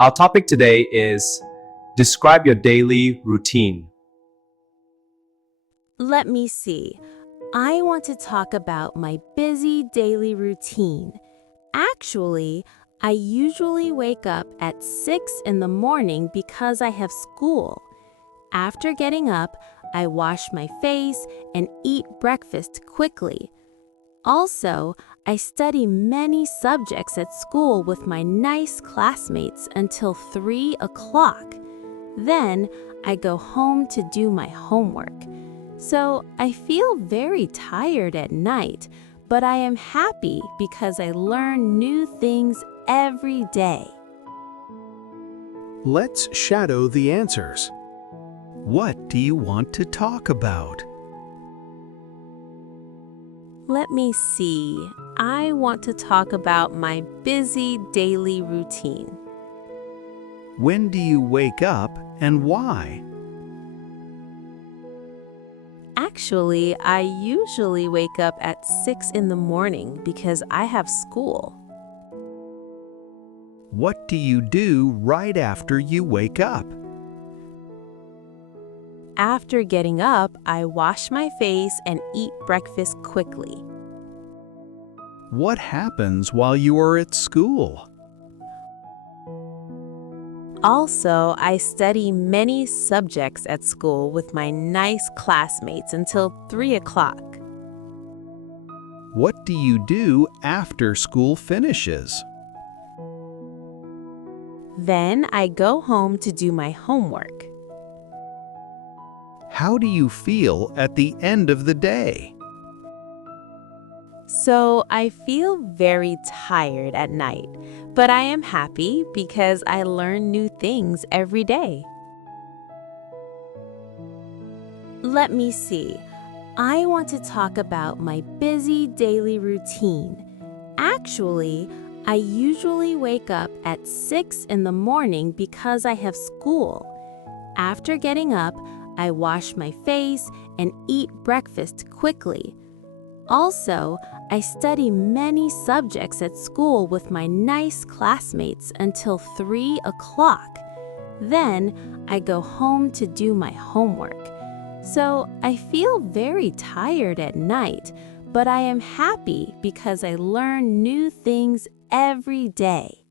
Our topic today is describe your daily routine. Let me see. I want to talk about my busy daily routine. Actually, I usually wake up at 6 in the morning because I have school. After getting up, I wash my face and eat breakfast quickly. Also, I study many subjects at school with my nice classmates until 3 o'clock. Then, I go home to do my homework. So, I feel very tired at night, but I am happy because I learn new things every day. Let's shadow the answers. What do you want to talk about? Let me see. I want to talk about my busy daily routine. When do you wake up and why? Actually, I usually wake up at 6 in the morning because I have school. What do you do right after you wake up? After getting up, I wash my face and eat breakfast quickly. What happens while you are at school? Also, I study many subjects at school with my nice classmates until 3 o'clock. What do you do after school finishes? Then I go home to do my homework. How do you feel at the end of the day? So I feel very tired at night, but I am happy because I learn new things every day. Let me see. I want to talk about my busy daily routine. Actually, I usually wake up at 6 in the morning because I have school. After getting up, I wash my face and eat breakfast quickly. Also, I study many subjects at school with my nice classmates until 3 o'clock. Then, I go home to do my homework. So, I feel very tired at night, but I am happy because I learn new things every day.